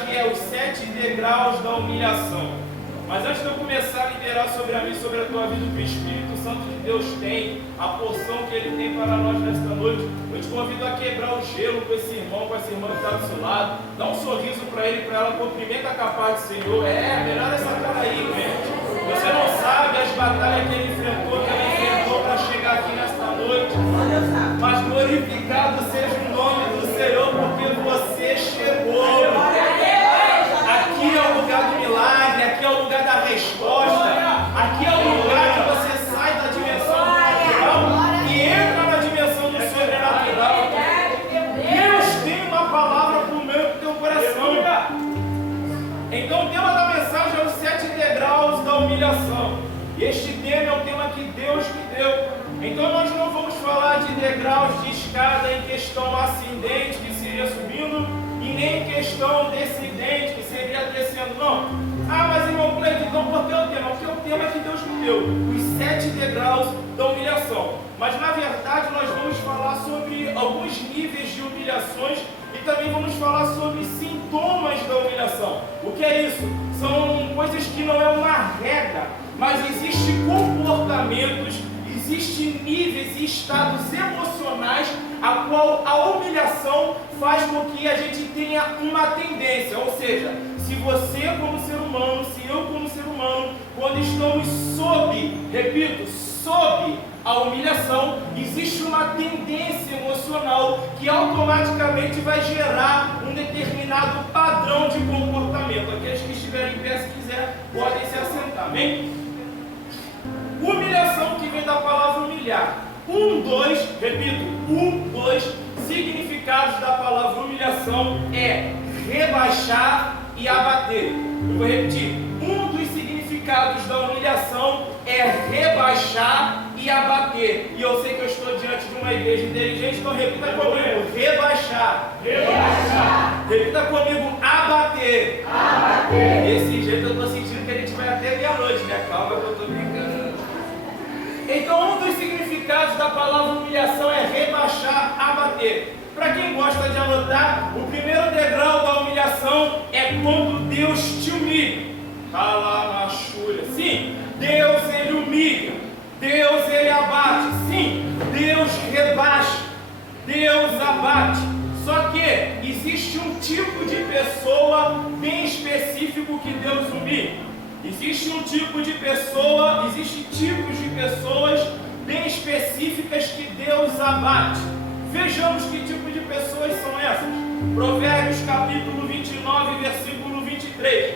mensagem é os 7 degraus da humilhação. Mas antes de eu começar a liberar sobre a mim, sobre a tua vida, o que o Espírito Santo de Deus tem, a porção que Ele tem para nós nesta noite, eu te convido a quebrar o gelo com esse irmão, com essa irmã que está do seu lado, dá um sorriso para ele, para ela, cumprimenta a capaz do Senhor. Melhor essa cara aí, gente. Você não sabe as batalhas que ele enfrentou, para chegar aqui nesta noite. Mas glorificado seja o nome do Senhor, porque você chegou. Aqui é o lugar do milagre, aqui é o lugar da resposta, aqui é o lugar que você sai da dimensão do natural e entra na dimensão do sobrenatural. Deus tem uma palavra para o meu e para o teu coração. Então o tema da mensagem é os 7 degraus da humilhação. E este tema é o tema que Deus me deu. Então nós não vamos falar de degraus de escada em questão ascendente, que seria subindo, e nem em questão descendente, que seria descendo, não. Mas irmão Cleiton, então por que o tema? Porque o tema é que Deus me deu, os 7 degraus da humilhação. Mas na verdade nós vamos falar sobre alguns níveis de humilhações e também vamos falar sobre sintomas da humilhação. O que é isso? São coisas que não é uma regra, mas existem comportamentos, existem níveis e estados emocionais a qual a humilhação faz com que a gente tenha uma tendência. Ou seja, se você como ser humano, se eu como ser humano, quando estamos sob a humilhação, existe uma tendência emocional que automaticamente vai gerar um determinado padrão de comportamento. Aqueles que estiverem em pé, se quiser, podem se assentar, amém? Humilhação, que vem da palavra humilhar. 2 significados da palavra humilhação é rebaixar e abater. Eu vou repetir. Dos significados da humilhação é rebaixar e abater. E eu sei que eu estou diante de uma igreja inteligente, então repita comigo: rebaixar. Repita comigo: abater. Desse jeito eu estou sentindo que a gente vai até meia-noite, né? Calma que eu estou brincando. Então, dos significados da palavra humilhação é rebaixar, abater. Para quem gosta de anotar, o primeiro degrau da humilhação é quando Deus te humilha. Calamachulha. Sim, Deus ele humilha. Deus ele abate. Sim, Deus rebaixa. Deus abate. Só que existe um tipo de pessoa bem específico que Deus humilha. Existe tipos de pessoas bem específicas que Deus abate. Vejamos que tipo de pessoas são essas. Provérbios capítulo 29, versículo 23.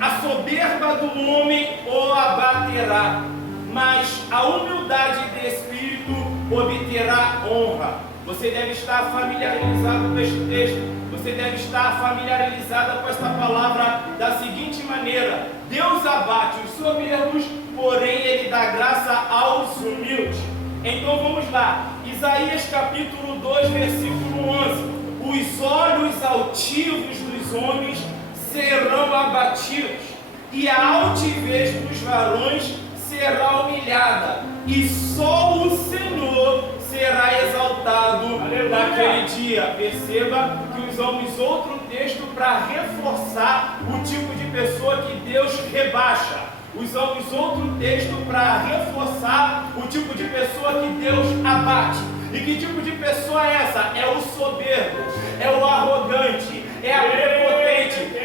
A soberba do homem o abaterá, mas a humildade de espírito obterá honra. Você deve estar familiarizado com este texto. Você deve estar familiarizada com esta palavra da seguinte maneira: Deus abate os soberbos, porém Ele dá graça aos humildes. Então vamos lá, Isaías capítulo 2, versículo 11. Os olhos altivos dos homens serão abatidos, e a altivez dos varões será humilhada, e só o Senhor será exaltado naquele dia. Perceba que usamos outro texto para reforçar o tipo de pessoa que Deus rebaixa. Usamos outro texto para reforçar o tipo de pessoa que Deus abate. E que tipo de pessoa é essa? É o soberbo, é o arrogante, é a prepotente.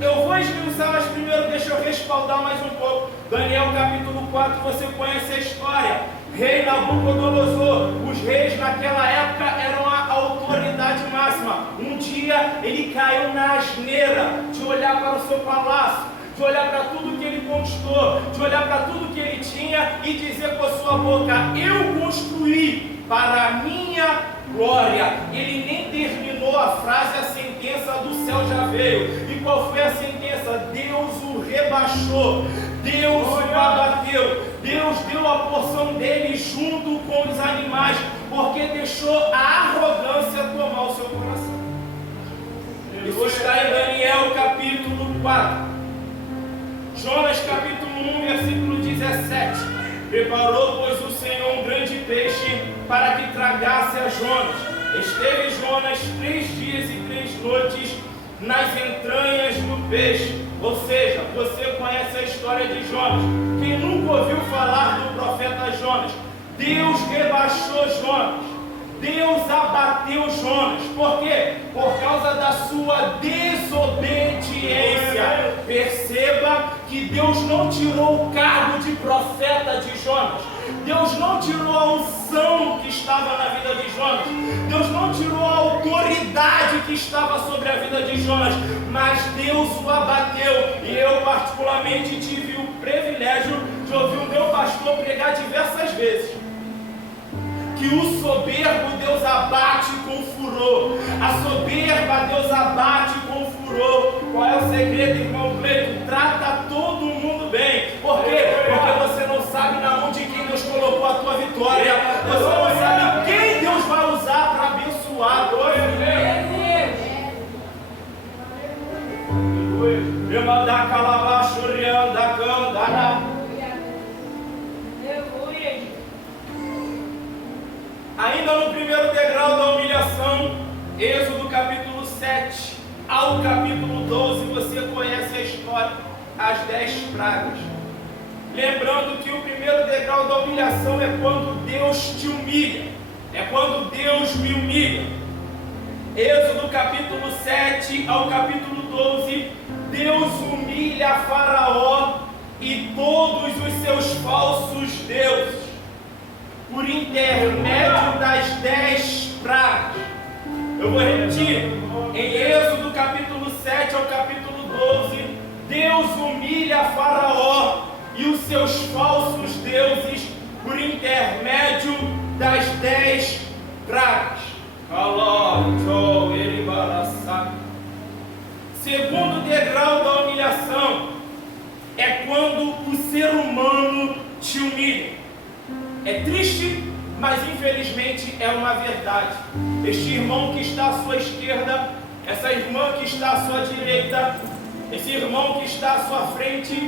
Eu vou esmiuçar, mas primeiro deixa eu respaldar mais um pouco. Daniel capítulo 4, você conhece a história. Rei Nabucodonosor, os reis naquela época eram a autoridade máxima. Um dia ele caiu na asneira de olhar para o seu palácio, de olhar para tudo que ele conquistou, de olhar para tudo que ele tinha e dizer com a sua boca: eu construí para a minha glória. Ele nem terminou a frase, a sentença do céu já veio. E qual foi a sentença? Deus o rebaixou, Deus o abateu, Deus deu a porção dele junto com os animais, porque deixou a arrogância tomar o seu coração. Isso está em Daniel capítulo 4. Jonas capítulo 1, versículo 17. Preparou, pois, o Senhor um grande peixe para que tragasse a Jonas. Esteve Jonas 3 dias e 3 noites nas entranhas do peixe. Ou seja, você conhece a história de Jonas. Quem nunca ouviu falar do profeta Jonas? Deus rebaixou Jonas. Deus abateu Jonas. Por quê? Por causa da sua desobediência. Perceba que Deus não tirou o cargo de profeta de Jonas. Deus não tirou a unção que estava na vida de Jonas. Deus não tirou a autoridade que estava sobre a vida de Jonas. Mas Deus o abateu. E eu particularmente tive o privilégio de ouvir o meu pastor pregar diversas vezes que o soberbo Deus abate com furor. A soberba Deus abate com furor. Qual é o segredo, irmão Cleiton? Trata todo mundo bem. Por quê? Porque você não sabe na onde quem Deus colocou a tua vitória. Você não sabe quem Deus vai usar para abençoar. Eu mandar calabaço, rianda, candara. Ainda no primeiro degrau da humilhação, Êxodo capítulo 7 ao capítulo 12, você conhece a história, as 10 pragas. Lembrando que o primeiro degrau da humilhação é quando Deus te humilha, é quando Deus me humilha. Êxodo capítulo 7 ao capítulo 12, Deus humilha Faraó e todos os seus falsos deuses, por intermédio das 10 pragas. Eu vou repetir. Em Êxodo capítulo 7 ao capítulo 12, Deus humilha Faraó e os seus falsos deuses por intermédio das 10 pragas. Segundo degrau da humilhação é quando o ser humano te humilha. É triste, mas infelizmente é uma verdade. Este irmão que está à sua esquerda, essa irmã que está à sua direita, esse irmão que está à sua frente,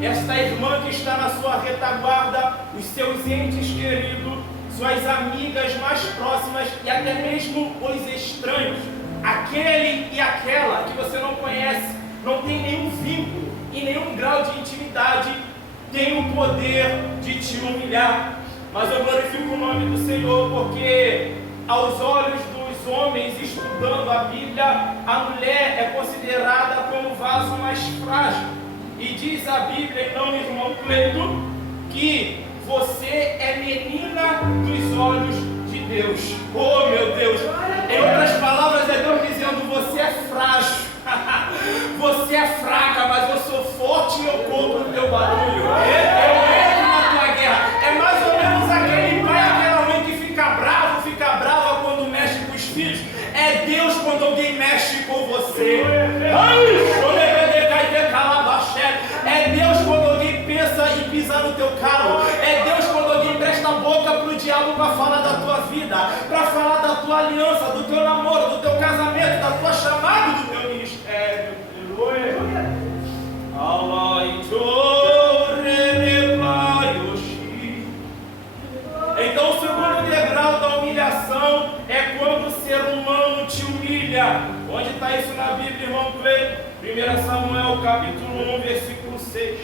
esta irmã que está na sua retaguarda, os seus entes queridos, suas amigas mais próximas e até mesmo os estranhos, aquele e aquela que você não conhece, não tem nenhum vínculo e nenhum grau de intimidade, tem o poder de te humilhar. Mas eu glorifico o nome do Senhor, porque aos olhos dos homens estudando a Bíblia, a mulher é considerada como o vaso mais frágil. E diz a Bíblia, então, irmão Cleiton, que você é menina dos olhos de Deus. Oh, meu Deus! Em outras palavras, é Deus dizendo, você é frágil. Você é fraca, mas eu sou forte e eu compro o teu barulho. Eu entro na tua guerra. É mais ou menos aquele pai, aquela mãe que fica brava quando mexe com os filhos. É Deus quando alguém mexe com você. É Deus quando alguém pensa em pisar no teu calo. É Deus quando alguém presta a boca para o diabo para falar da tua vida, para falar da tua aliança, do teu namoro, do teu casamento, da tua chamada, do teu ministério. Então o segundo degrau da humilhação é quando o ser humano te humilha. Onde está isso na Bíblia, irmão Cleiton? 1 Samuel capítulo 1, versículo 6.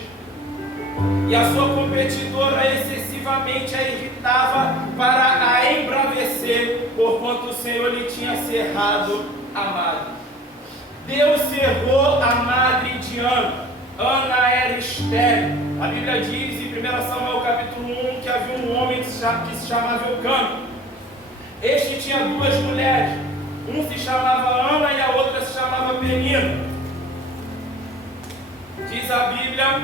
E a sua competidora excessivamente a irritava para a embravecer, porquanto o Senhor lhe tinha cerrado a madre. Deus cerrou a madre de Ana. Ana era estéril. A Bíblia diz em 1 Samuel capítulo 1 que havia um homem que se chamava Eucana. Este tinha duas mulheres. Um se chamava Ana e a outra se chamava Penina. Diz a Bíblia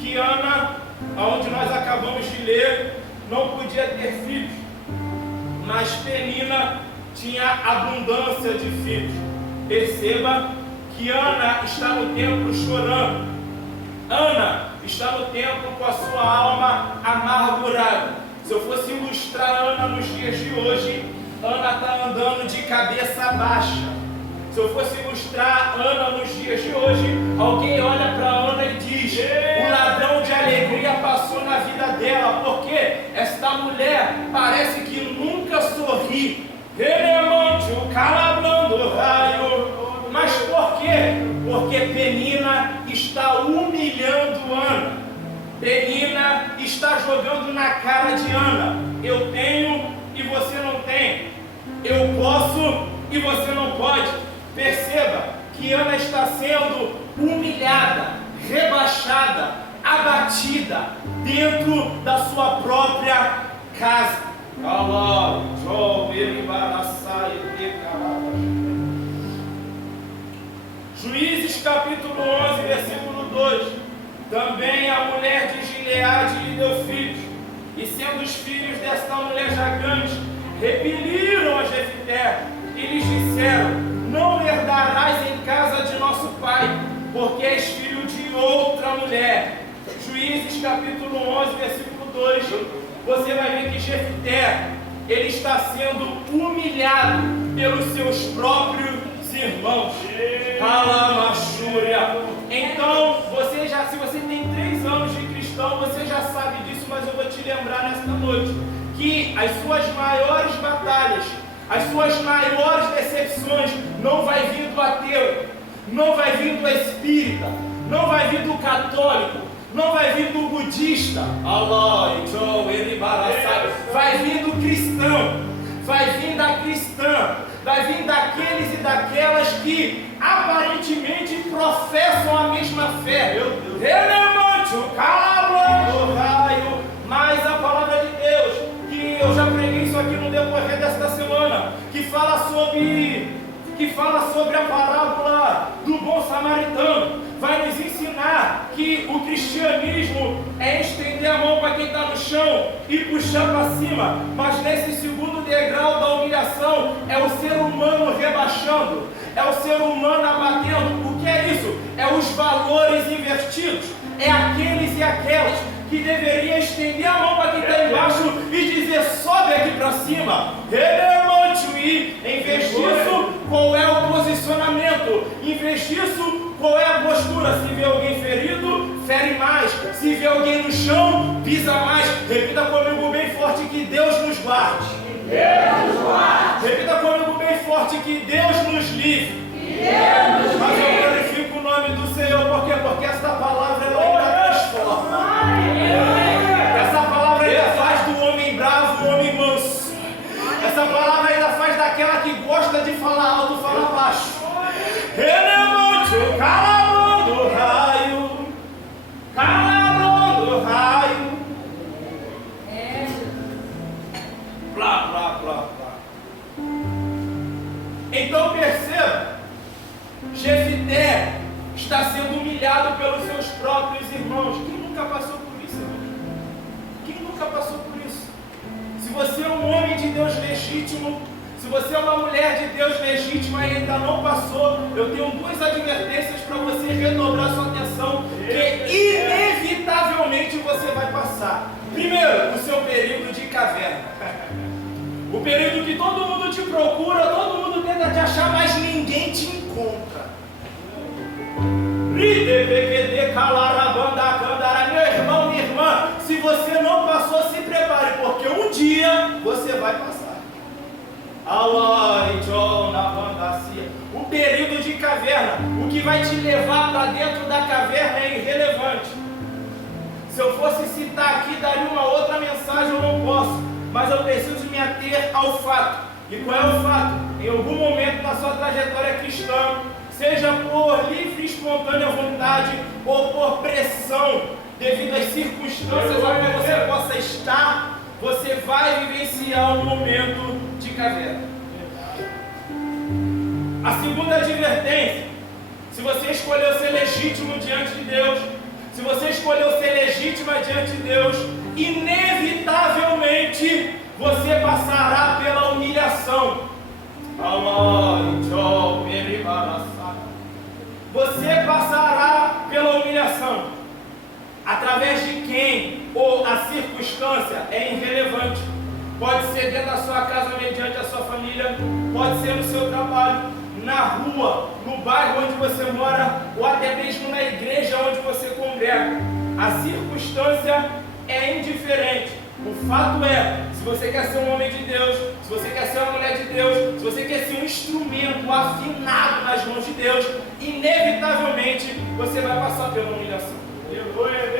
que Ana, onde nós acabamos de ler, não podia ter filhos, mas Penina tinha abundância de filhos. Perceba que Ana está no templo chorando. Ana está no templo com a sua alma amargurada. Se eu fosse ilustrar Ana nos dias de hoje, Ana está andando de cabeça baixa. Se eu fosse ilustrar Ana nos dias de hoje, alguém olha para Ana e diz: o ladrão de alegria passou na vida dela, porque esta mulher parece que nunca sorri. Relemante o calabrando o raio. Mas por quê? jogando na cara de Ana: eu tenho e você não tem, eu posso e você não pode. Perceba que Ana está sendo humilhada, rebaixada, abatida dentro da sua própria casa. Juízes capítulo 11, versículo 2. Também a mulher de Gileade lhe deu filhos, e sendo os filhos desta mulher já grandes, repeliram a Jefité e lhes disseram: não herdarás em casa de nosso pai, porque és filho de outra mulher. Juízes capítulo 11, versículo 2. Você vai ver que Jefité, ele está sendo humilhado pelos seus próprios irmãos. Então, se você tem 3 anos de cristão, você já sabe disso, mas eu vou te lembrar nesta noite que as suas maiores batalhas, as suas maiores decepções não vai vir do ateu, não vai vir do espírita, não vai vir do católico, não vai vir do budista, vai vir do cristão, vai vir da cristã, vai vir daqueles e daquelas que aparentemente professam a mesma fé. Relevante, o calabro, raio, mas a palavra de Deus, que eu já preguei isso aqui no decorrer desta semana, que fala sobre a parábola do bom samaritano, vai nos ensinar que o cristianismo é estender a mão para quem está no chão e puxar para cima, mas nesse segundo degrau da humilhação é o ser humano rebaixando, é o ser humano abatendo. O que é isso? É os valores invertidos, é aqueles e aquelas que deveriam estender a mão para quem está embaixo e dizer: sobe aqui para cima. Em vez disso, qual é o posicionamento? Em vez disso, qual é a postura? Se vê alguém ferido, fere mais. Se vê alguém no chão, pisa mais. Repita comigo bem forte: que Deus nos guarde. Repita comigo bem forte: que Deus nos livre. Mas eu glorifico o nome do Senhor. Por quê? Porque esta palavra ela ainda transforma. Essa palavra ainda faz do homem bravo um homem manso. Essa palavra ainda faz daquela que gosta de falar alto, falar baixo. Calabrando raio, calabrando raio. Blá, blá, blá, blá. Então perceba, Jefité está sendo humilhado pelos seus próprios irmãos. Quem nunca passou por isso, irmão? Quem nunca passou por isso? Se você é um homem de Deus legítimo, se você é uma mulher de Deus legítima e ainda não passou, eu tenho 2 advertências para você redobrar sua atenção, que inevitavelmente você vai passar. Primeiro, o seu período de caverna. O período que todo mundo te procura, todo mundo tenta te achar, mas ninguém te encontra. Meu irmão, minha irmã, se você não passou, se prepare, porque um dia você vai passar. O período de caverna, o que vai te levar para dentro da caverna é irrelevante. Se eu fosse citar aqui, daria uma outra mensagem, eu não posso, mas eu preciso me ater ao fato. E qual é o fato? Em algum momento na sua trajetória cristã, seja por livre e espontânea vontade ou por pressão, devido às circunstâncias onde você possa estar, você vai vivenciar um momento de caverna. A segunda advertência: se você escolheu ser legítimo diante de Deus, se você escolheu ser legítima diante de Deus, inevitavelmente você passará pela humilhação. Você passará pela humilhação. Através de quem ou a circunstância é irrelevante. Pode ser dentro da sua casa mediante a sua família, pode ser no seu trabalho, na rua, no bairro onde você mora, ou até mesmo na igreja onde você congrega. A circunstância é indiferente. O fato é, se você quer ser um homem de Deus, se você quer ser uma mulher de Deus, se você quer ser um instrumento afinado nas mãos de Deus, inevitavelmente você vai passar pela humilhação.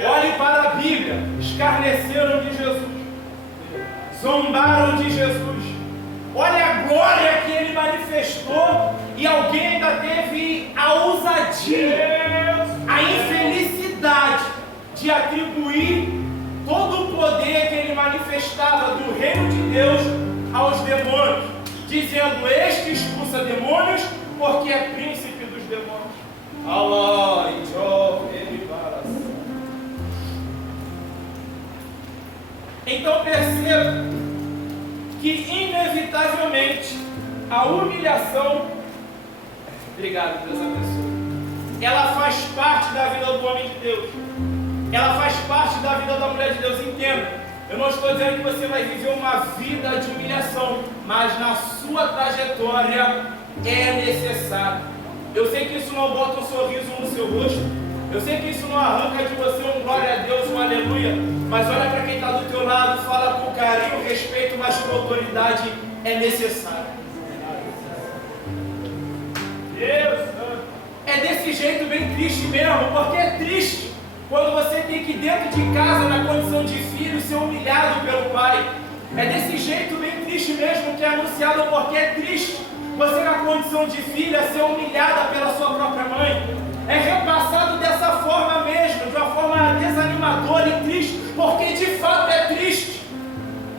Olhe para a Bíblia. Escarneceram de Jesus. Zombaram de Jesus. Olha a glória que ele manifestou e alguém ainda teve a ousadia, a infelicidade de atribuir todo o poder que ele manifestava do reino de Deus aos demônios, dizendo: este expulsa demônios porque é príncipe dos demônios. Então perceba que inevitavelmente a humilhação, obrigado, Deus abençoe, ela faz parte da vida do homem de Deus, ela faz parte da vida da mulher de Deus. Entenda, eu não estou dizendo que você vai viver uma vida de humilhação, mas na sua trajetória é necessário. Eu sei que isso não bota um sorriso no seu rosto, eu sei que isso não arranca de você um glória a Deus, um aleluia, mas olha para quem está do teu lado, fala com carinho, respeito, mas com autoridade, é necessário. Deus, é desse jeito bem triste mesmo, porque é triste quando você tem que dentro de casa, na condição de filho, ser humilhado pelo pai. É desse jeito bem triste mesmo que é anunciado, porque é triste você na condição de filha ser humilhada pela sua própria mãe. É repassado dessa forma mesmo, de uma forma desanimadora e triste, porque de fato é triste.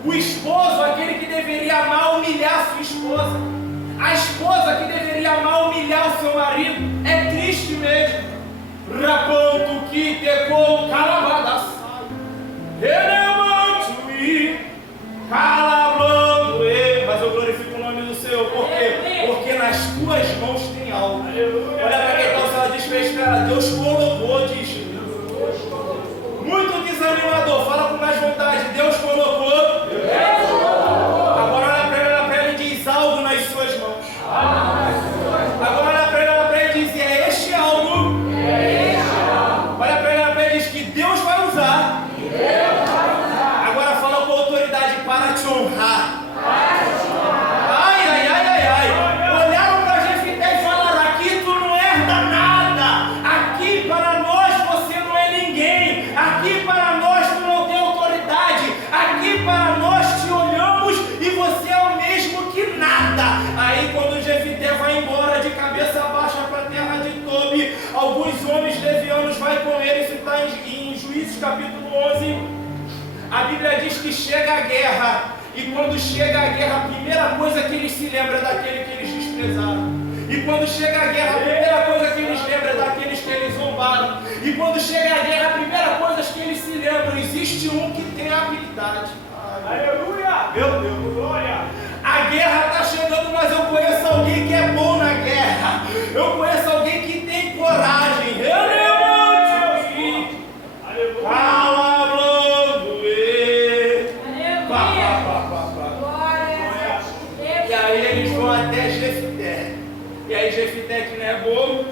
O esposo, aquele que deveria amar, humilhar sua esposa. A esposa que deveria amar, humilhar o seu marido. É triste mesmo. Raponto que tecou calabadaçai. Renemantui calabrando. Mas eu glorifico o nome do Senhor. Por quê? Porque nas tuas mãos tem algo. Olha para quem está ao seu lado, diz: espera, Deus colocou, diz. Muito desanimador, fala com mais vontade. Deus colocou. Agora olha para ele e diz: algo nas suas mãos. Agora olha para ele e diz: é este algo. Olha para ele e diz que Deus vai usar. Agora fala com autoridade para te honrar. Olharam para Jefité e falaram: aqui tu não herda nada. Aqui para nós você não é ninguém. Aqui para nós tu não tem autoridade. Aqui para nós te olhamos e você é o mesmo que nada. Aí quando Jefité vai embora de cabeça baixa para a terra de Tobi, alguns homens levianos vai com ele. Isso está em Juízes capítulo 11. A Bíblia diz que chega a guerra. E quando chega a guerra, a primeira coisa que eles se lembram é daquele que eles desprezaram. E quando chega a guerra, a primeira coisa que eles lembram é daqueles que eles zombaram. E quando chega a guerra, a primeira coisa que eles se lembram: existe um que tem habilidade. Aleluia! Meu Deus, glória! A guerra está chegando, mas eu conheço alguém que é bom na guerra. Eu conheço alguém que tem coragem. E aí eles vão até Jefité. E aí Jefité, que não é bobo,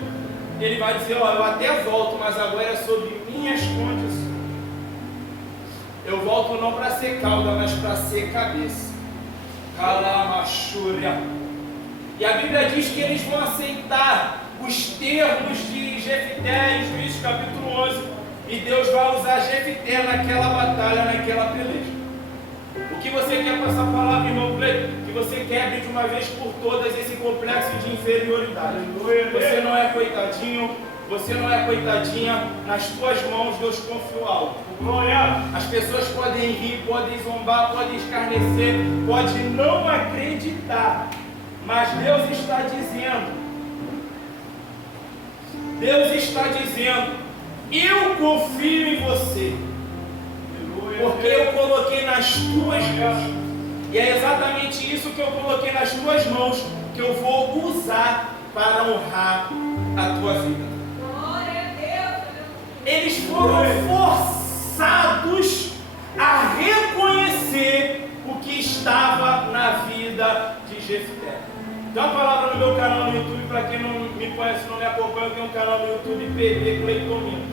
ele vai dizer: ó, eu até volto, mas agora é sobre minhas condições. Eu volto não para ser cauda, mas para ser cabeça. Calamachúria. E a Bíblia diz que eles vão aceitar os termos de Jefité em Juízes capítulo 11. E Deus vai usar Jefité naquela batalha, naquela peleja. O que você quer passar a palavra, irmão Cleiton? Que você quebre de uma vez por todas esse complexo de inferioridade. Você não é coitadinho, você não é coitadinha. Nas tuas mãos Deus confiou algo. As pessoas podem rir, podem zombar, podem escarnecer, podem não acreditar, mas Deus está dizendo, eu confio em você, porque eu coloquei nas tuas mãos. E é exatamente isso que eu coloquei nas tuas mãos, que eu vou usar para honrar a tua vida. Eles foram forçados a reconhecer o que estava na vida de Jefité. Tem uma palavra no meu canal no YouTube, para quem não me conhece, não me acompanha, eu tenho um canal no YouTube, PB Cleiton Minos.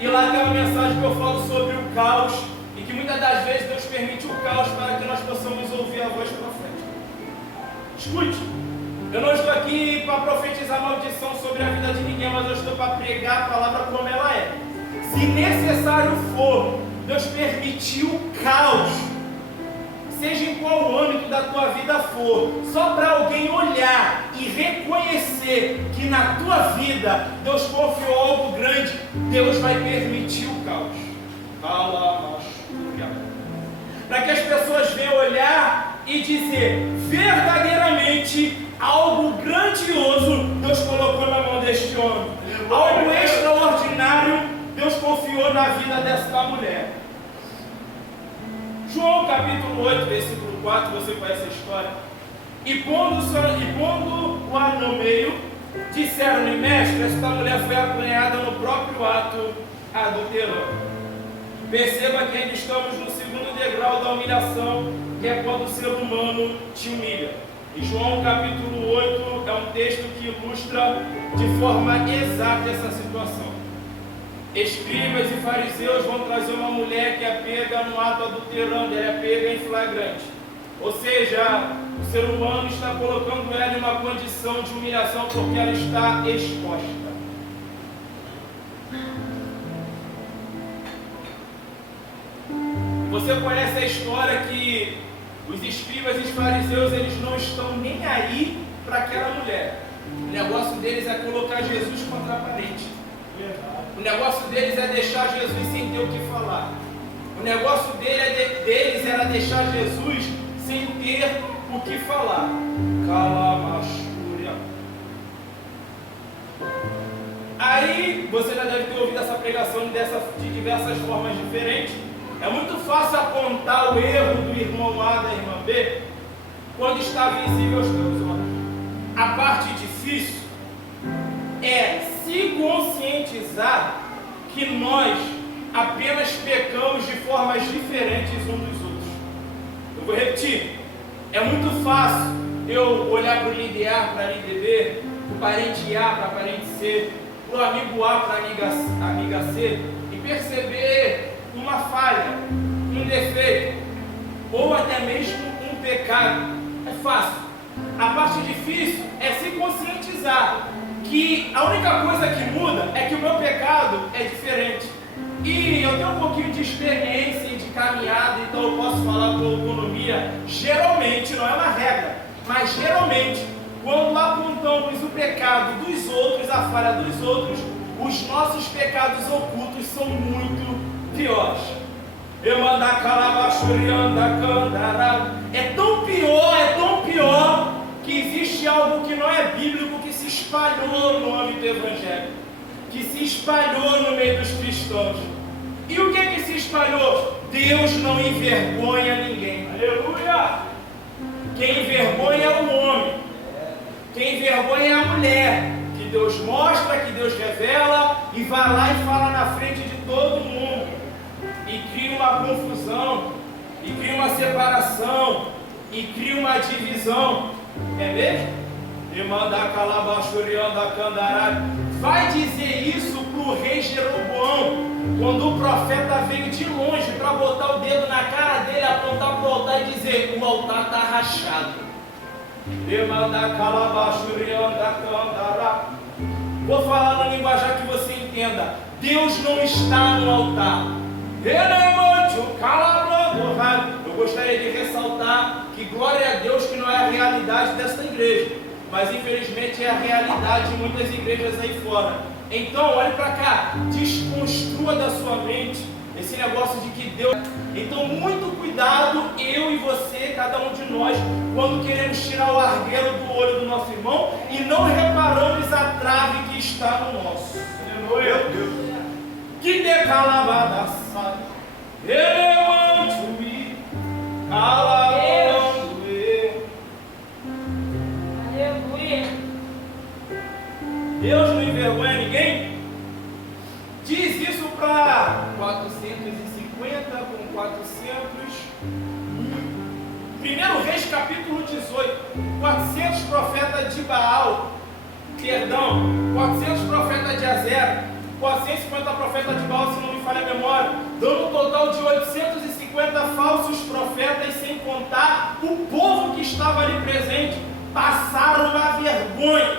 E lá tem uma mensagem que eu falo sobre o caos, e que muitas das vezes Deus permite o caos para que nós possamos ouvir a voz profética. Escute, Eu não estou aqui para profetizar maldição sobre a vida de ninguém, mas eu estou para pregar a palavra como ela é. Se necessário for, Deus permitiu o caos, seja em qual âmbito da tua vida for, só para alguém olhar e reconhecer que na tua vida Deus confiou algo grande, Deus vai permitir o caos. Para que as pessoas venham olhar e dizer, verdadeiramente, algo grandioso Deus colocou na mão deste homem. Algo extraordinário Deus confiou na vida desta mulher. João capítulo 8, versículo 4, você conhece a história. E pondo lá no meio, disseram-lhe, mestre, esta mulher foi apanhada no próprio ato adulterando. Perceba que ainda estamos no segundo degrau da humilhação, que é quando o ser humano te humilha. E João capítulo 8 é um texto que ilustra de forma exata essa situação. Escribas e fariseus vão trazer uma mulher que é pega no ato adulterando, ela é pega em flagrante. Ou seja, o ser humano está colocando ela em uma condição de humilhação porque ela está exposta. Você conhece a história que os escribas e os fariseus, eles não estão nem aí para aquela mulher. O negócio deles é colocar Jesus contra a parede. O negócio deles é deixar Jesus sem ter o que falar. O negócio deles era deixar Jesus sem ter o que falar. Calamachúria. Aí, você já deve ter ouvido essa pregação de diversas formas diferentes. É muito fácil apontar o erro do irmão A da irmã B quando está visível aos teus olhos. A parte difícil é se conscientizar que nós apenas pecamos de formas diferentes uns dos outros. Eu vou repetir. É muito fácil eu olhar para o líder A, para a líder B, para o parente A, para a parente C, para o amigo A, para a amiga C, e perceber uma falha, um defeito, ou até mesmo um pecado. É fácil. A parte difícil é se conscientizar que a única coisa que muda é que o meu pecado é diferente. E eu tenho um pouquinho de experiência e de caminhada, então eu posso falar com autonomia. Geralmente, não é uma regra, mas geralmente, quando apontamos o pecado dos outros, a falha dos outros, os nossos pecados ocultos são muito piores. É tão pior que existe algo que não é bíblico, que se espalhou no âmbito evangélico, que se espalhou no meio dos cristãos. E o que se espalhou? Deus não envergonha ninguém. Aleluia! Quem envergonha é o homem, quem envergonha é a mulher, que Deus mostra, que Deus revela e vai lá e fala na frente de todo mundo e cria uma confusão, e cria uma separação, e cria uma divisão. É mesmo? E manda calabachurianda candará. Vai dizer isso para o rei Jeroboão, quando o profeta veio de longe para botar o dedo na cara dele, apontar para o altar e dizer: o altar está rachado. E manda calabachurianda candará. Vou falar no linguajar que você entenda. Deus não está no altar. Eu gostaria de ressaltar que glória a Deus que não é a realidade desta igreja, mas infelizmente é a realidade de muitas igrejas aí fora. Então olhe para cá, desconstrua da sua mente esse negócio de que Deus... Então muito cuidado, eu e você, cada um de nós, quando queremos tirar o argueiro do olho do nosso irmão e não reparamos a trave que está no nosso. Aleluia, Deus. Que decalabada sai, elevante-me, alabando-me. Aleluia. Deus não envergonha ninguém? Diz isso para 450 com 400. 1 Reis capítulo 18. 400 profetas de Baal, 400 profetas de Azera, 450 profetas de Baal, se não me falha a memória, dando um total de 850 falsos profetas, sem contar o povo que estava ali presente. passaram uma vergonha,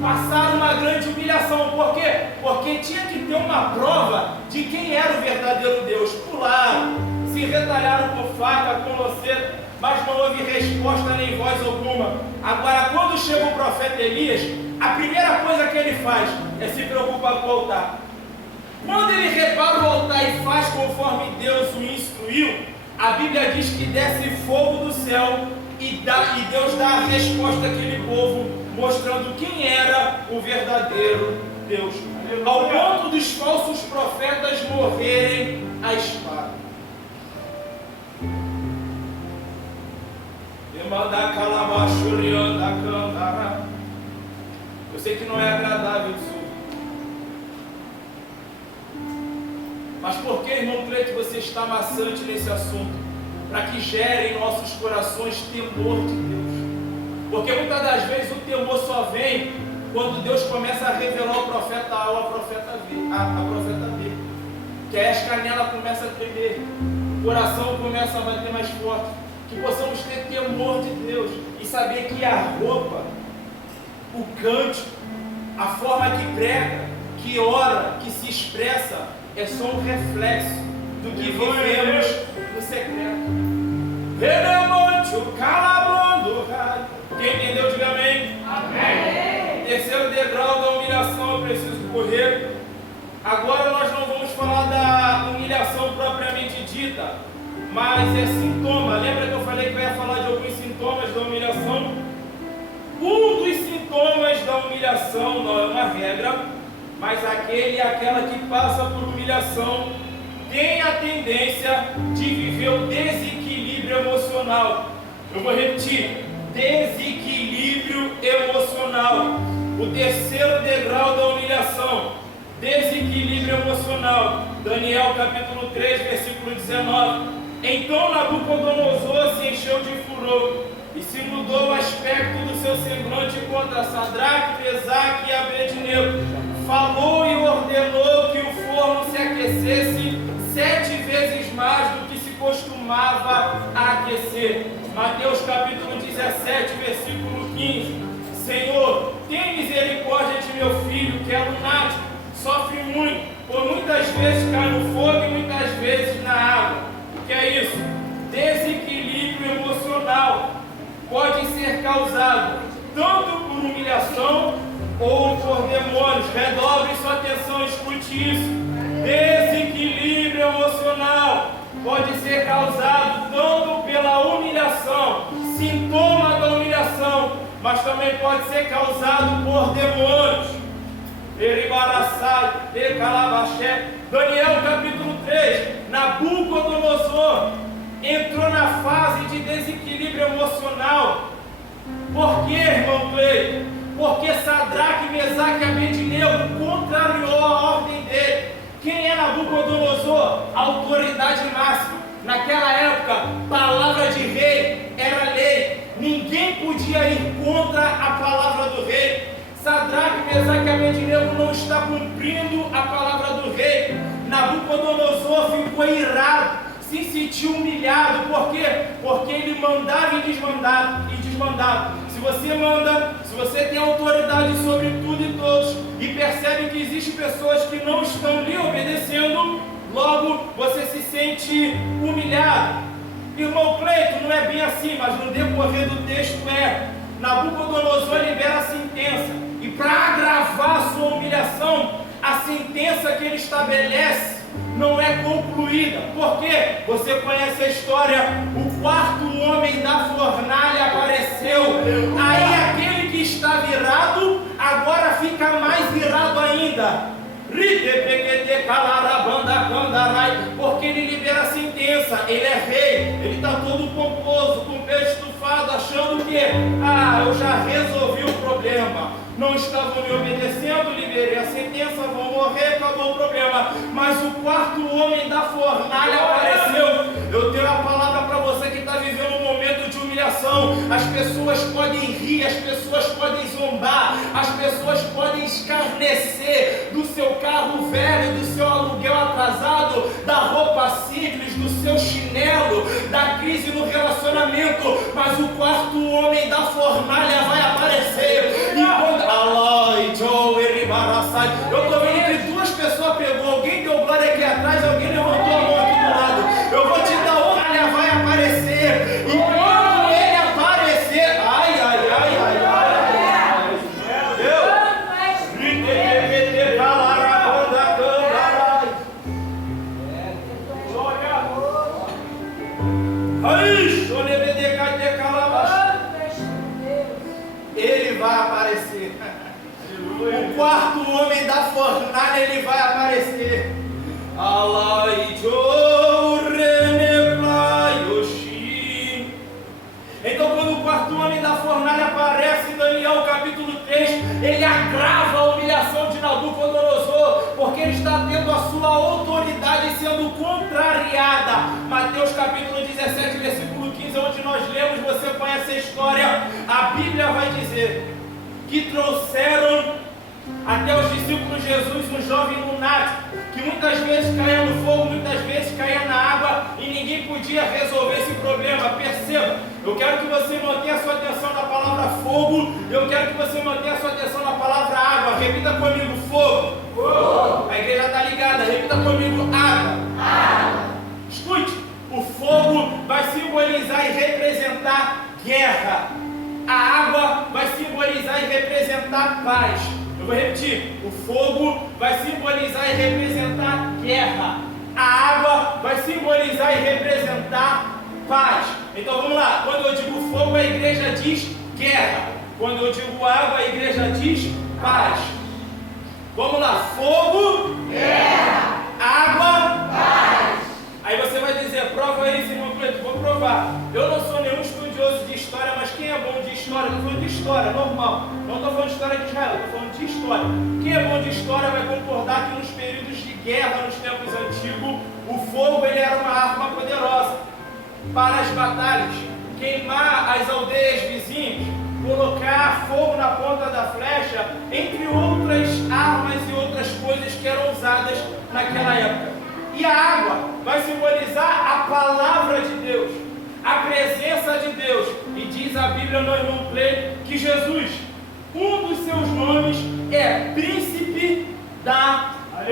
passaram uma grande humilhação. Por quê? Porque tinha que ter uma prova de quem era o verdadeiro Deus. Pularam, se retalharam com faca, com loceta, mas não houve resposta nem voz alguma. Agora, quando chega o profeta Elias, a primeira coisa que ele faz é se preocupar com o altar. Quando ele repara o altar e faz conforme Deus o instruiu, a Bíblia diz que desce fogo do céu e Deus dá a resposta àquele povo, mostrando quem era o verdadeiro Deus. Ao ponto dos falsos profetas morrerem à espada. Eu sei que não é agradável isso, mas por que, irmão Cleito, você está maçante nesse assunto? Para que gere em nossos corações temor de Deus. Porque muitas das vezes o temor só vem quando Deus começa a revelar o profeta A ou a profeta B. Que aí as canelas começam a tremer, o coração começa a bater mais forte. Que possamos ter temor de Deus e saber que a roupa, o cântico, a forma que prega, que ora, que se expressa, é só um reflexo do que vivemos no secreto. Quem entendeu, diga amém. Amém. Terceiro degrau da humilhação, eu preciso correr. Agora nós não vamos falar da humilhação propriamente dita, mas é sintoma. Lembra que eu falei que eu ia falar de alguns sintomas da humilhação? Um dos sintomas da humilhação, não é uma regra, mas aquele e aquela que passa por humilhação tem a tendência de viver o desequilíbrio emocional. Eu vou repetir: desequilíbrio emocional. O terceiro degrau da humilhação, desequilíbrio emocional. Daniel capítulo 3, versículo 19. Então Nabucodonosor se encheu de furor e se mudou o aspecto do seu semblante contra Sadraque, Mesaque e Abednego. Falou e ordenou que o forno se aquecesse 7 vezes mais do que se costumava aquecer. Mateus capítulo 17, versículo 15. Senhor, tem misericórdia de meu filho, que é lunático, sofre muito, por muitas vezes cai no fogo e muitas vezes na água. O que é isso? Desequilíbrio emocional pode ser causado tanto por humilhação ou por demônios. Redobre sua atenção, escute isso. Desequilíbrio emocional pode ser causado tanto pela humilhação, sintoma da humilhação, mas também pode ser causado por demônios. Daniel capítulo 3, Nabucodonosor entrou na fase de desequilíbrio emocional. Por quê, irmão Cleio? Porque Sadraque, Mesaque e Abednego contrariou a ordem dele. Quem é Nabucodonosor? A autoridade máxima. Naquela época, palavra de rei era lei. Ninguém podia ir contra a palavra do rei. Sadraque, Mesaque e Abednego não está cumprindo a palavra do rei. Nabucodonosor ficou irado, se sentiu humilhado. Por quê? Porque ele mandava e desmandava. Se você manda, se você tem autoridade sobre tudo e todos, e percebe que existem pessoas que não estão lhe obedecendo, logo você se sente humilhado. Irmão Cleito, não é bem assim, mas no decorrer do texto Nabucodonosor libera a sentença, e para agravar a sua humilhação, a sentença que ele estabelece não é concluída. Por quê? Você conhece a história. O quarto homem da fornalha apareceu. Aí aquele que está virado agora fica mais virado ainda. Porque ele libera a sentença. Ele é rei. Ele está todo pomposo, com o peito estufado, achando que eu já resolvi o problema. Não estavam me obedecendo, liberei a sentença, vão morrer, acabou o problema. Mas o quarto homem da fornalha apareceu. Eu tenho a palavra para você que está vivendo um momento de humilhação. As pessoas podem rir, as pessoas podem zombar, as pessoas podem escarnecer do seu carro velho, do seu aluguel atrasado, da roupa simples, do seu chinelo, da crise no relacionamento. Mas o quarto homem da fornalha vai Eu estou vendo que duas pessoas pegou, alguém deu glória aqui atrás, alguém levantou a mão aqui do lado. Eu vou te dar outra, ele vai aparecer. E quando ele aparecer, ai, ai, ai, ai, ai. Ele vai aparecer. O quarto homem da fornalha, ele vai aparecer. Então, quando o quarto homem da fornalha aparece em Daniel capítulo 3, ele agrava a humilhação de Nabucodonosor, porque ele está tendo a sua autoridade sendo contrariada. Mateus capítulo 17, versículo 15, onde nós lemos, você conhece a história. A Bíblia vai dizer que trouxeram até os discípulos de Jesus um jovem lunático, que muitas vezes caía no fogo, muitas vezes caía na água, e ninguém podia resolver esse problema. Perceba, eu quero que você mantenha a sua atenção na palavra fogo, eu quero que você mantenha a sua atenção na palavra água. Repita comigo, fogo. Fogo. A igreja está ligada, repita comigo, água. Água. Escute, o fogo vai simbolizar e representar guerra. A água vai simbolizar e representar paz. Eu vou repetir, o fogo vai simbolizar e representar guerra. A água vai simbolizar e representar paz. Então vamos lá, quando eu digo fogo, a igreja diz guerra. Quando eu digo água, a igreja diz paz. Vamos lá, fogo, guerra, água, paz. Aí você vai dizer, prova isso, irmão Cleiton. Vou provar. Eu não sou nenhum estudioso de história, mas quem é bom de história? Estou falando de história, normal. Não estou falando de história de Israel, estou falando de história. Quem é bom de história vai concordar que nos períodos de guerra, nos tempos antigos, o fogo ele era uma arma poderosa para as batalhas. Queimar as aldeias vizinhas, colocar fogo na ponta da flecha, entre outras armas e outras coisas que eram usadas naquela época. E a água vai simbolizar a palavra de Deus, a presença de Deus. E diz a Bíblia no irmão Cleiton que Jesus, um dos seus nomes é Príncipe da Paz.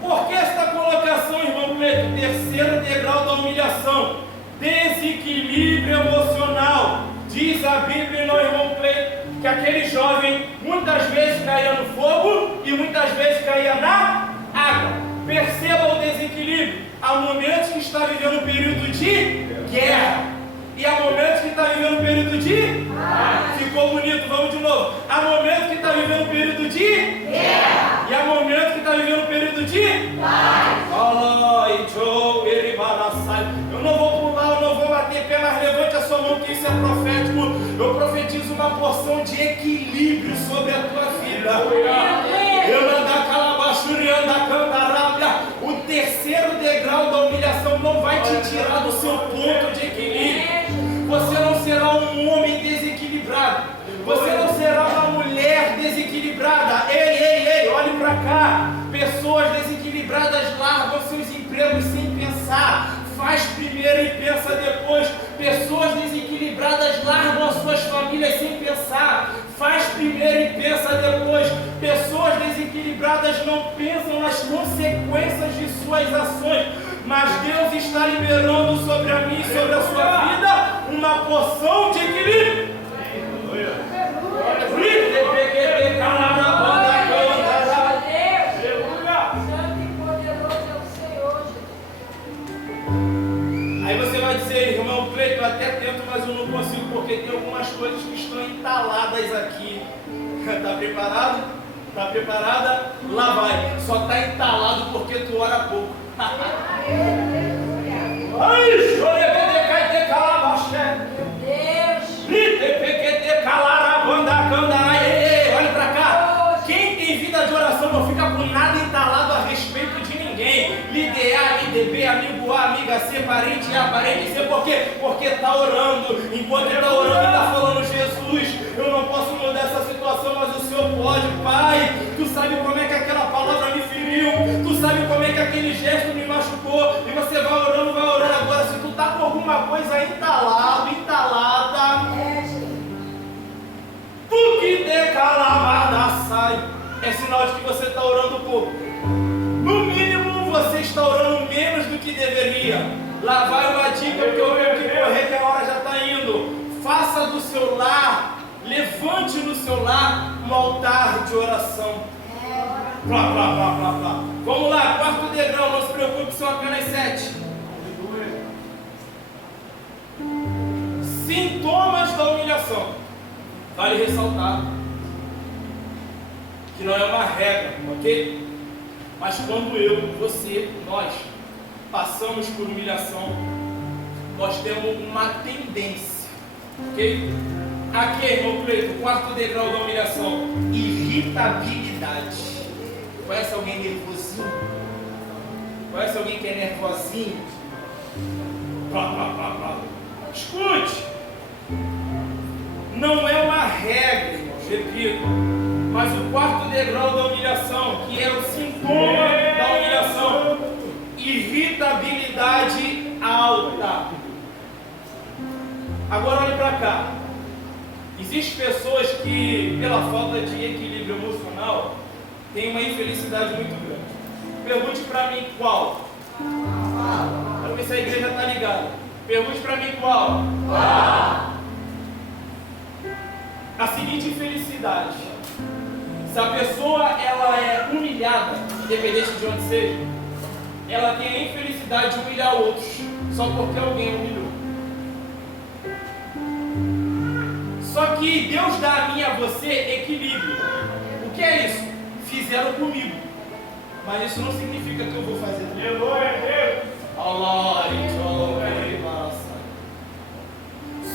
Por que esta colocação, irmão Cleiton? Terceiro degrau da humilhação, desequilíbrio emocional. Diz a Bíblia no irmão Cleiton que aquele jovem muitas vezes caía no fogo e muitas vezes caía na água. Perceba o desequilíbrio. Há momentos que está vivendo um período de guerra e há momentos que está vivendo um período de paz. Ficou bonito, vamos de novo. Há momentos que está vivendo um período de guerra e há momentos que está vivendo um período de paz. Eu não vou pular, eu não vou bater pé, mas levante a sua mão que isso é profético. Eu profetizo uma porção de equilíbrio sobre a tua vida. O terceiro degrau da humilhação não vai te tirar do seu ponto de equilíbrio. Você não será um homem desequilibrado. Você não será uma mulher desequilibrada. Ei, olhe para cá. Pessoas desequilibradas largam seus empregos sem pensar. Faz primeiro e pensa depois. Pessoas desequilibradas largam as suas famílias sem pensar. Faz primeiro e pensa depois. Pessoas desequilibradas não pensam nas consequências de suas ações. Mas Deus está liberando sobre a mim e sobre a sua vida uma porção de equilíbrio. Aí você vai dizer, irmão Cleiton, eu até tento, mas eu não consigo, porque tem algumas coisas que estão entaladas aqui. Está preparado? Está preparada? Lá vai. Só está entalado porque tu ora pouco. Olha para cá. Quem tem vida de oração não fica com nada entalado a respeito de ninguém. Líder A, líder B, amigo A, amiga C, parente A, parente C. Por quê? Porque está orando. Enquanto está orando, está falando, Jesus, eu não posso mudar essa situação, mas o Senhor pode. Pai, tu sabe como é que aquela palavra me feriu, tu sabe como é que aquele gesto me machucou, e você vai orando agora. Se tu está com alguma coisa entalada, tu que decalada sai. é sinal de que você está orando pouco. No mínimo, você está orando menos do que deveria. Lá vai uma dica, porque eu tenho que correr, que a hora já está indo. Faça do seu lar, levante no seu lar um altar de oração. Plá, plá, plá, plá, plá. Vamos lá, quarto degrau, não se preocupe, são apenas 7. Sintomas da humilhação. Vale ressaltar que não é uma regra, ok? Mas quando eu, você, nós passamos por humilhação, nós temos uma tendência, ok? Aqui, irmão Cleito, o quarto degrau da humilhação: irritabilidade. Conhece alguém nervosinho? Conhece alguém que é nervosinho? Plá, plá, plá, plá. Escute, não é uma regra, irmãos, repito, mas o quarto degrau da humilhação, que é o sintoma da humilhação: irritabilidade alta. Agora olhe para cá. Existem pessoas que, pela falta de equilíbrio emocional, têm uma infelicidade muito grande. Pergunte para mim qual. Quero ver se a igreja está ligada. Pergunte para mim qual. A seguinte infelicidade: se a pessoa ela é humilhada, independente de onde seja, ela tem a infelicidade de humilhar outros, só porque alguém humilhou. Só que Deus dá a mim e a você equilíbrio. O que é isso? Fizeram comigo, mas isso não significa que eu vou fazer.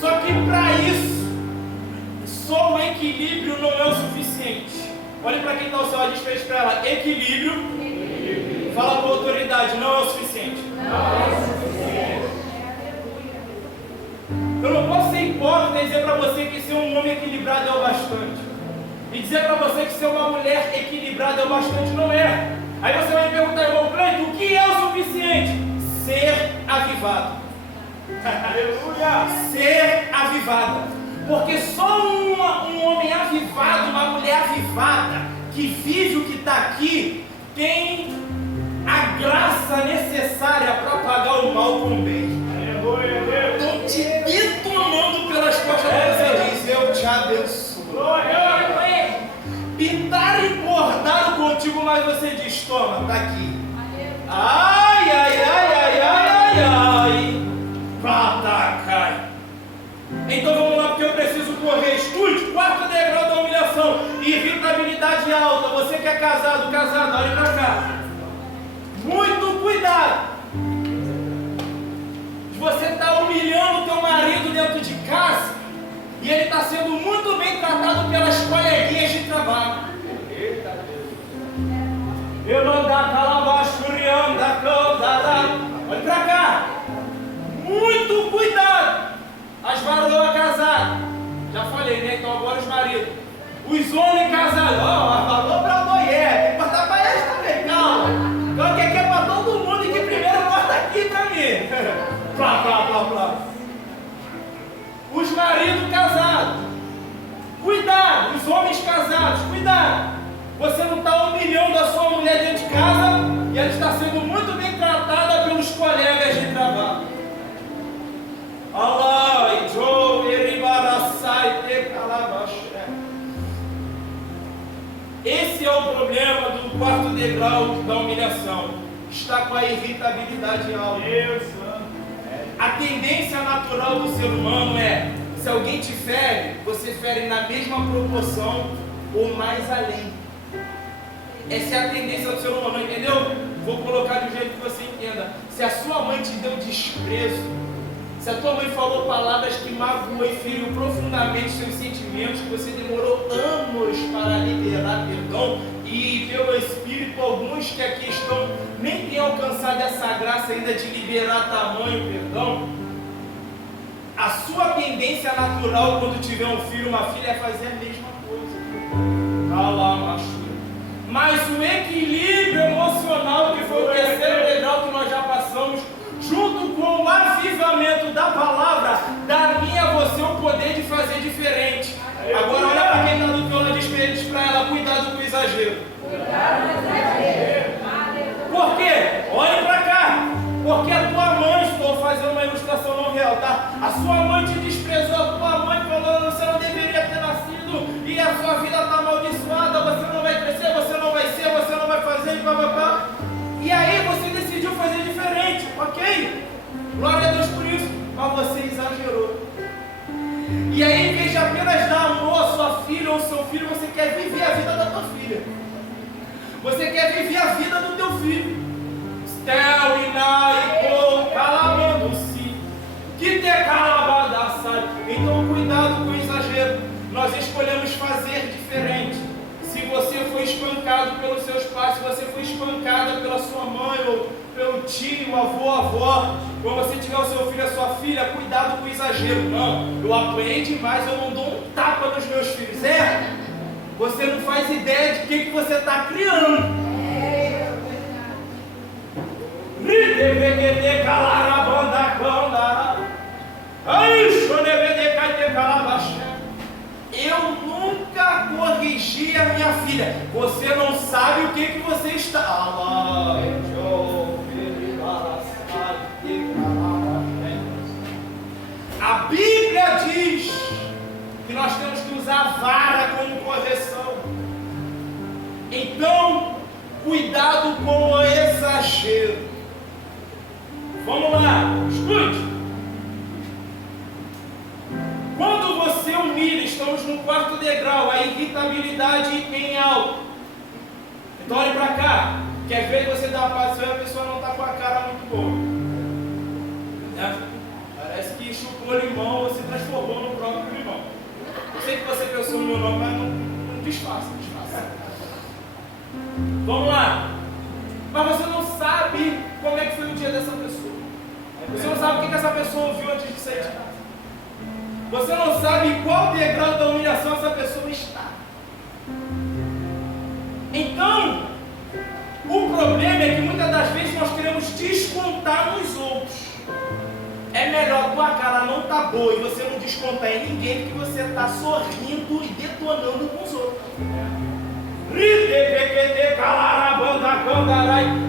Só que para isso, só o equilíbrio não é o suficiente. Olhe para quem está ao seu lado e diz para ela: equilíbrio. Fala com autoridade: não é o suficiente. Eu não posso ser hipócrita e dizer para você que ser um homem equilibrado é o bastante, e dizer para você que ser uma mulher equilibrada é o bastante. Não é. Aí você vai me perguntar, irmão Cleito, o que é o suficiente? Ser avivado. Aleluia! Ser avivada. Porque só um homem avivado, uma mulher avivada, que vive o que está aqui, tem a graça necessária para pagar o mal com o bem. Estão te detonando pelas costas, você diz: eu te abençoo. Pintaram e bordaram contigo, mas você diz: toma, está aqui. Ai, ai, ai, ai, ai, ai, ai. Prata cai. Então vamos lá, porque eu preciso correr. Estude, quarto degrau da humilhação: irritabilidade alta. Você que é casado, olhe para cá. Muito cuidado. Você está humilhando o teu marido dentro de casa e ele está sendo muito bem tratado pelas coleguinhas de trabalho. Eu não dá calabachurião da candada. Olha para cá. Muito cuidado. As varoas casadas. Já falei, né? Então agora os maridos. Os homens casados. Ó, falou para a mulher. Tem que cortar para eles também, calma. Então que aqui é para todo mundo e que primeiro corta aqui para mim. Plá, plá, plá, plá. Os maridos casados, cuidado. Os homens casados, cuidado. Você não está humilhando a sua mulher dentro de casa e ela está sendo muito bem tratada pelos colegas de trabalho. Allah, Joe, Eribarassai, Tecalabaxé. Esse é o problema do quarto degrau da humilhação. Está com a irritabilidade alta. A tendência natural do ser humano é: se alguém te fere, você fere na mesma proporção ou mais além. Essa é a tendência do ser humano, entendeu? Vou colocar de um jeito que você entenda. Se a sua mãe te deu desprezo, se a tua mãe falou palavras que magoou e feriu profundamente seus sentimentos, que você demorou anos para liberar perdão, e pelo Espírito alguns que aqui estão nem têm alcançado essa graça ainda de liberar tamanho perdão, a sua tendência natural quando tiver um filho, uma filha, é fazer a mesma coisa. Cala, macho. Mas o equilíbrio emocional, que foi o terceiro degrau que nós já passamos, junto com o avivamento da palavra, dá a mim e a você o poder de fazer diferente. Agora olha para quem está do teu lado e diz para ela: cuidado com o exagero. Glória a Deus por isso. Mas você exagerou. E aí, em vez de apenas dar amor à sua filha ou ao seu filho, você quer viver a vida da tua filha. Você quer viver a vida do teu filho. Stel, Inai, Pô, Calabando-se. Que te calabadaçai. Então, cuidado com o exagero. Nós escolhemos fazer diferente. Se você foi espancado pelos seus pais, se você foi espancada pela sua mãe ou pelo tio, avô, avó, quando você tiver o seu filho, a sua filha, cuidado com o exagero. Não, eu apanhei demais, eu não dou um tapa nos meus filhos. Você não faz ideia de que você está criando. Eu nunca corrigi a minha filha. Você não sabe o que você está. A Bíblia diz que nós temos que usar a vara como correção. Então, cuidado com o exagero. Vamos lá, escute. Quando você humilha, estamos no quarto degrau, a irritabilidade em alto. Então olhe para cá, que às vezes você dá uma paz e a pessoa não está com a cara muito boa. Parece que chupou limão ou se transformou no próprio limão. Eu sei que você pensou no meu nome, mas não disfarça. Vamos lá. Mas você não sabe como é que foi o dia dessa pessoa. Você não sabe o que essa pessoa ouviu antes de sair de casa. Você não sabe qual degrau da humilhação essa pessoa está. Então, o problema é que muitas das vezes nós queremos descontar nos outros. É melhor tua cara não tá boa e você não descontar em ninguém, que você está sorrindo e detonando com os outros.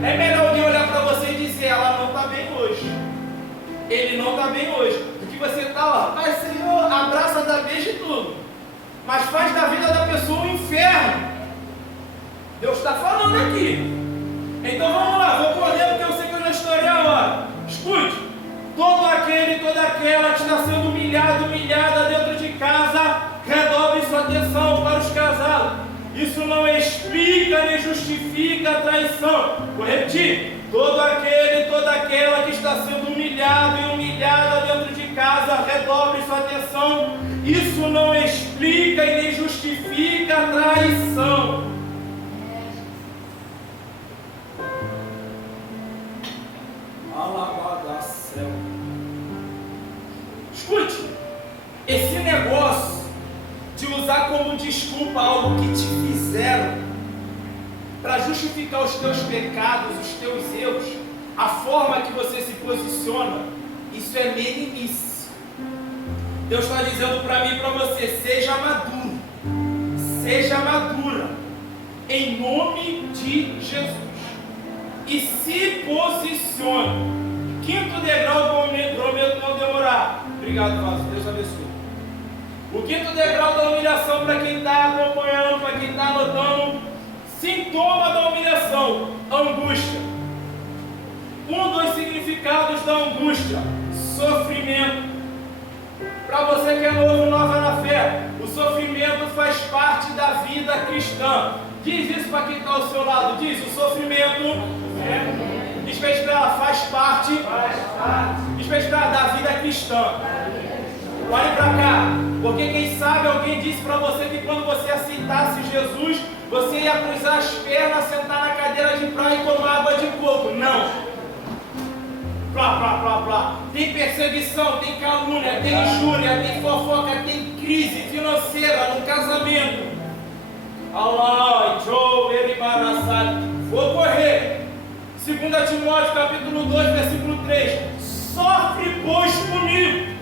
É melhor alguém olhar para você e dizer: ela não está bem hoje, ele não está bem hoje, do que você está lá, Pai Senhor, abraça, dá beijo e tudo, mas faz da vida da pessoa um inferno. Deus está falando aqui. Então vamos lá, vou correr porque eu sei que eu já estourei a hora. Escute: todo aquele e toda aquela que está sendo humilhado, humilhada dentro de casa, redobre sua atenção para os casados. Isso não explica nem justifica a traição. Vou repetir: todo aquele e toda aquela que está sendo humilhado e humilhada dentro de casa, redobre sua atenção. Isso não explica e nem justifica a traição. Alabadacel. Escute, esse negócio de usar como desculpa algo que te fizeram para justificar os teus pecados, os teus erros, a forma que você se posiciona, isso é meninice. Deus está dizendo para mim e para você: seja maduro, seja madura, em nome de Jesus, e se posicione. Quinto degrau, prometo não demorar. Obrigado, Vasco, Deus abençoe. O quinto degrau da humilhação, para quem está acompanhando, para quem está anotando: sintoma da humilhação, angústia. Um dos significados da angústia: sofrimento. Para você que é novo, nova na fé, o sofrimento faz parte da vida cristã. Diz isso para quem está ao seu lado. Diz: o sofrimento, diz para ela, faz parte diz para ela, da vida cristã. Olhe para cá, porque quem sabe alguém disse para você que quando você aceitasse Jesus, você ia cruzar as pernas, sentar na cadeira de praia e tomar água de coco. Não. Tem perseguição, tem calúnia, tem injúria, tem fofoca, tem crise financeira no casamento. Vou correr. 2 Timóteo capítulo 2, versículo 3. Sofre, pois, comigo.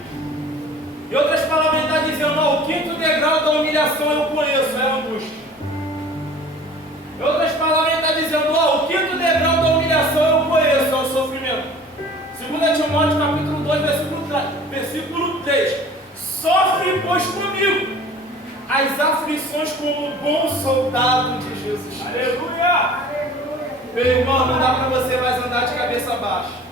Em outras palavras, ele está dizendo: o quinto degrau da humilhação eu conheço, é a angústia. Em outras palavras, ele está dizendo: o quinto degrau da humilhação eu conheço, é o sofrimento. 2 Timóteo capítulo 2, versículo 3. Sofre, pois, comigo as aflições como bom soldado de Jesus Cristo. Aleluia! Meu irmão, não dá para você mais andar de cabeça baixa.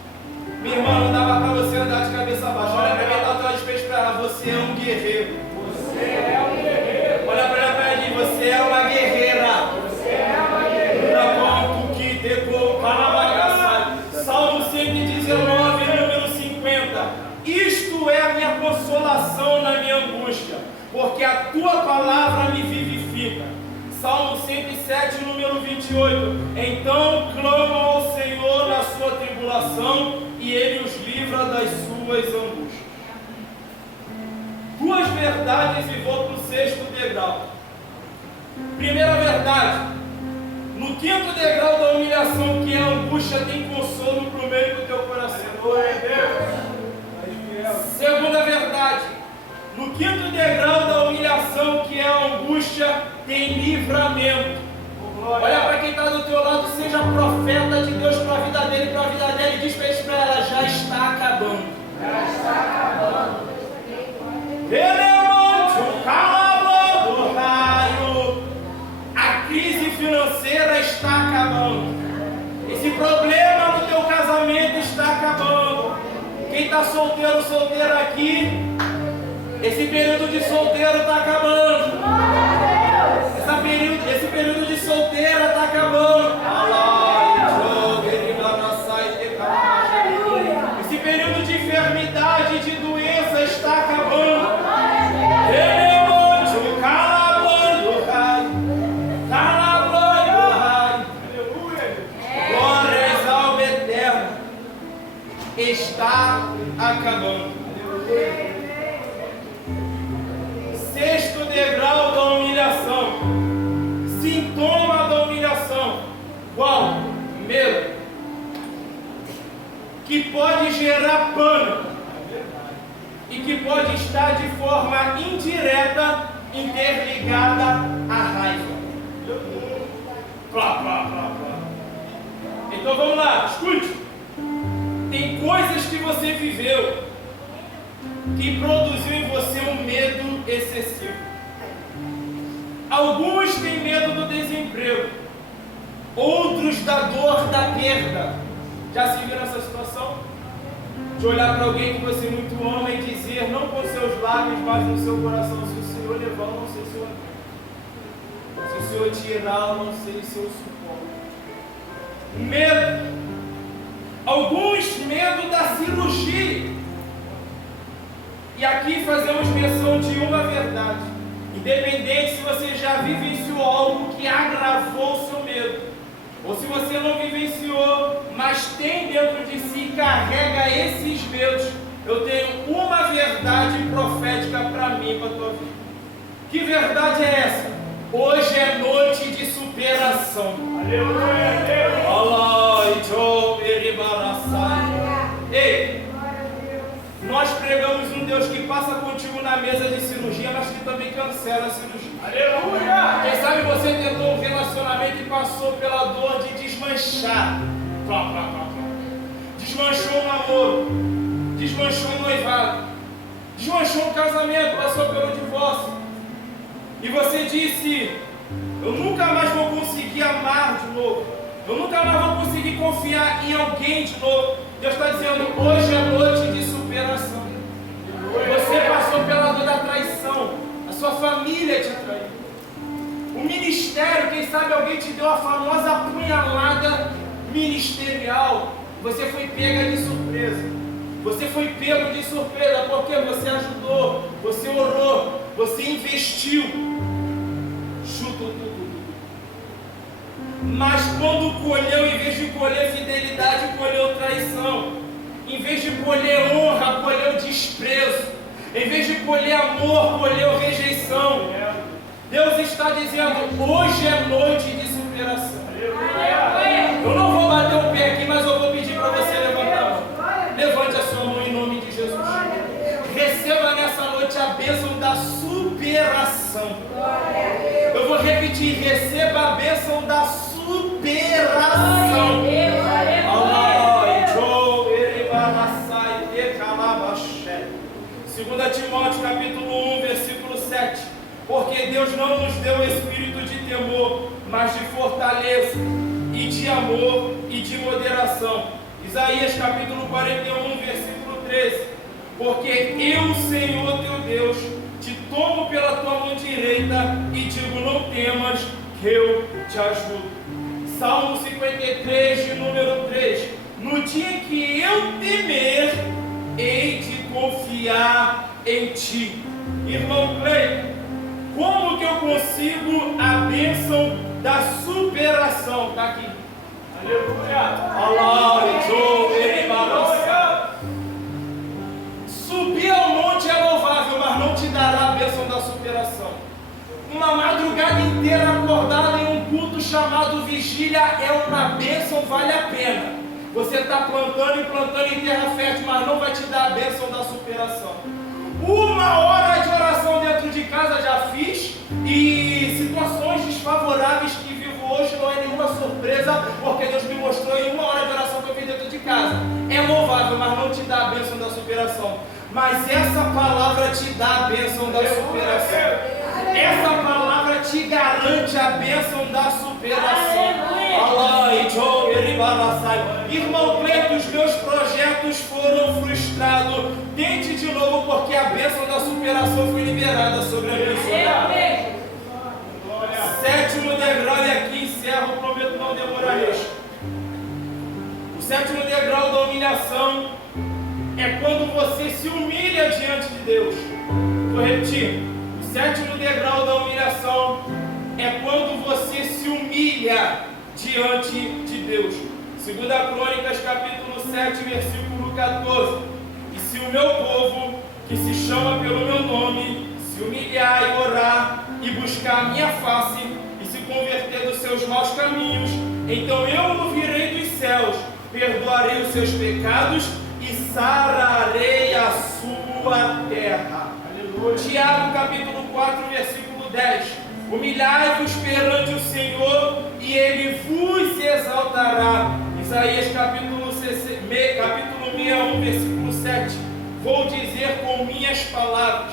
Minha irmã, não dava para você andar de cabeça baixa. Olha para quem está atrás de peixe para ela. Você é um guerreiro. Você é um guerreiro. Olha para ela para ele. Você é uma guerreira. Você é uma guerreira. Salmo 119, número 50. Isto é a minha consolação na minha angústia, porque a tua palavra me vivifica. Salmo 107, número 28. Então clamam ao Senhor na sua tribulação, e Ele os livra das suas angústias. Duas verdades e vou para o sexto degrau. Primeira verdade: no quinto degrau da humilhação, que é a angústia, tem consolo para o meio do teu coração. Segunda verdade: no quinto degrau da humilhação, que é a angústia, tem livramento. Olha para quem está do teu lado, seja profeta de Deus para a vida dele, para a vida dela, e diz para ela: já está acabando. Já está acabando. A crise financeira está acabando. Esse problema no teu casamento está acabando. Quem está solteiro, solteira aqui, esse período de solteiro está acabando. Esse período de solteira está acabando. Esse período de enfermidade, de doença está acabando. Glórias ao Eterno. Está acabando. Sexto degrau da humilhação. Sintoma da humilhação. Qual? Medo. Que pode gerar pânico e que pode estar de forma indireta interligada à raiva. Então vamos lá, escute. Tem coisas que você viveu que produziu em você um medo excessivo. Alguns têm medo do desemprego, outros da dor da perda. Já se viu nessa situação? De olhar para alguém que você muito ama e dizer, não com seus lábios, mas no seu coração: se o Senhor levar, eu não sei se eu atendo. Se o Senhor tirar, eu não sei se eu suporto. Medo. Alguns medo da cirurgia. E aqui fazemos menção de uma verdade. Independente se você já vivenciou algo que agravou o seu medo, ou se você não vivenciou, mas tem dentro de si, carrega esses medos, eu tenho uma verdade profética para mim, para a tua vida. Que verdade é essa? Hoje é noite de superação. Aleluia! Ei, nós pregamos um Deus que passa contigo na mesa de cirurgia, mas que também cancela a cirurgia. Aleluia! Quem sabe você tentou um relacionamento e passou pela dor de desmanchar. Desmanchou um namoro, desmanchou um noivado, desmanchou um casamento, passou pelo divórcio. E você disse: eu nunca mais vou conseguir amar de novo, eu nunca mais vou conseguir confiar em alguém de novo. Deus está dizendo: hoje é noite de superação. Você passou pela dor da traição, a sua família te traiu, o ministério, quem sabe alguém te deu a famosa apunhalada ministerial. Você foi pega de surpresa. Você foi pego de surpresa porque você ajudou, você orou, você investiu. Mas quando colheu, em vez de colher fidelidade, colheu traição. Em vez de colher honra, colheu desprezo. Em vez de colher amor, colheu rejeição. Deus está dizendo: hoje é noite de superação. Eu não vou bater o pé aqui, mas eu vou pedir para você levantar a mão. Levante a sua mão em nome de Jesus. Receba nessa noite a bênção da superação. Eu vou repetir: receba a bênção da superação. 2 Timóteo capítulo 1, versículo 7. Porque Deus não nos deu espírito de temor, mas de fortaleza, e de amor, e de moderação. Isaías capítulo 41, versículo 13. Porque eu, Senhor teu Deus, te tomo pela tua mão direita e digo: não temas, que eu te ajudo. Salmo 53, de número 3. No dia que eu temer, hei de confiar em ti. Irmão Cleiton, como que eu consigo a bênção da superação? Está aqui. Aleluia. Subir ao monte é louvável, mas não te dará a bênção da superação. Uma madrugada inteira acordada em um culto chamado vigília é uma bênção, vale a pena. Você está plantando e plantando em terra fértil, mas não vai te dar a bênção da superação. 1 hora de oração dentro de casa já fiz, e situações desfavoráveis que vivo hoje não é nenhuma surpresa, porque Deus me mostrou em 1 hora de oração que eu fiz dentro de casa. É louvável, mas não te dá a bênção da superação. Mas essa palavra te dá a bênção da superação. Essa palavra te garante a bênção da superação. Irmão Cleiton, os meus projetos foram frustrados. Tente de novo, porque a bênção da superação foi liberada sobre a minha vida. Sétimo degrau, e aqui encerro, prometo não demorar nisso. O sétimo degrau da humilhação é quando você se humilha diante de Deus. Vou repetir. O sétimo degrau da humilhação é quando você se humilha diante de Deus. 2 Crônicas capítulo 7, versículo 14. E se o meu povo, que se chama pelo meu nome, se humilhar e orar e buscar a minha face e se converter dos seus maus caminhos, então eu ouvirei dos céus, perdoarei os seus pecados e sararei a sua terra. Aleluia. Tiago capítulo 4, versículo 10. Humilhai-vos perante o Senhor e Ele vos exaltará. Isaías capítulo 61, versículo 7. Vou dizer com minhas palavras: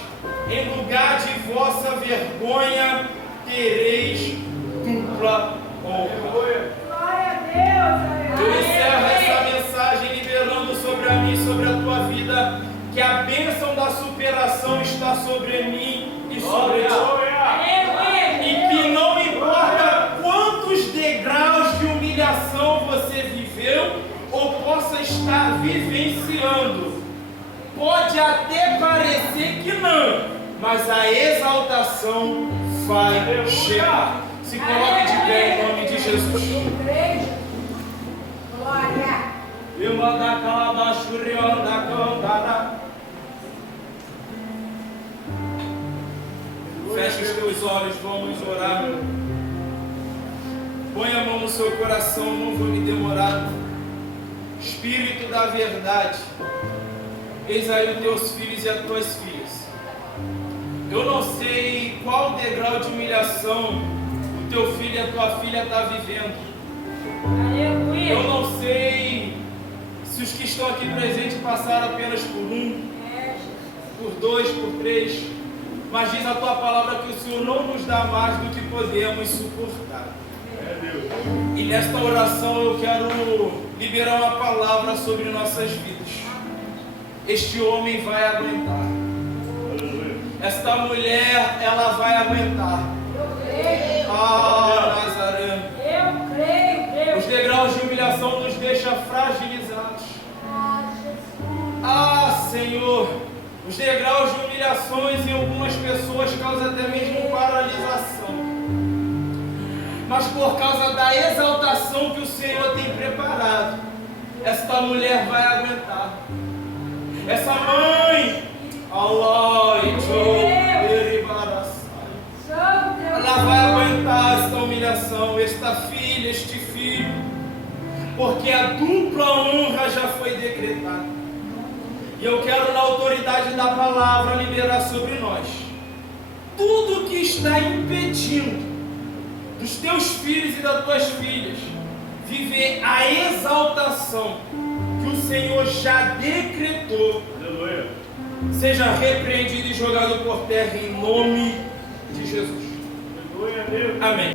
em lugar de vossa vergonha tereis dupla honra. Glória a Deus. Eu encerro essa mensagem liberando sobre a mim, sobre a tua vida, que a bênção da superação está sobre mim e sobre ti. E que não importa quantos degraus de humilhação você viveu ou possa estar vivenciando, pode até parecer que não, mas a exaltação vai chegar. Se coloque de pé em nome de Jesus. Glória. Eu mando calabachurianda cantara. Feche os teus olhos, vamos orar. Põe a mão no seu coração, não vou me demorar. Espírito da verdade, eis aí os teus filhos e as tuas filhas. Eu não sei qual degrau de humilhação o teu filho e a tua filha está vivendo. Eu não sei se os que estão aqui presentes passaram apenas por 1, por 2, por 3, mas diz a tua palavra que o Senhor não nos dá mais do que podemos suportar. E nesta oração eu quero liberar uma palavra sobre nossas vidas. Este homem vai aguentar. Esta mulher, ela vai aguentar. Ah, Nazaré. Eu creio. Os degraus de humilhação nos deixam fragilizados. Ah, Senhor, os degraus de humilhações em algumas pessoas causam até mesmo paralisação. Mas por causa da exaltação que o Senhor tem preparado, esta mulher vai aguentar. Essa mãe, ela vai aguentar esta humilhação, esta filha, este filho, porque a dupla honra já foi decretada. E eu quero, na autoridade da palavra, liberar sobre nós tudo que está impedindo dos teus filhos e das tuas filhas viver a exaltação que o Senhor já decretou. Aleluia. Seja repreendido e jogado por terra em nome de Jesus. Aleluia, Deus. Amém.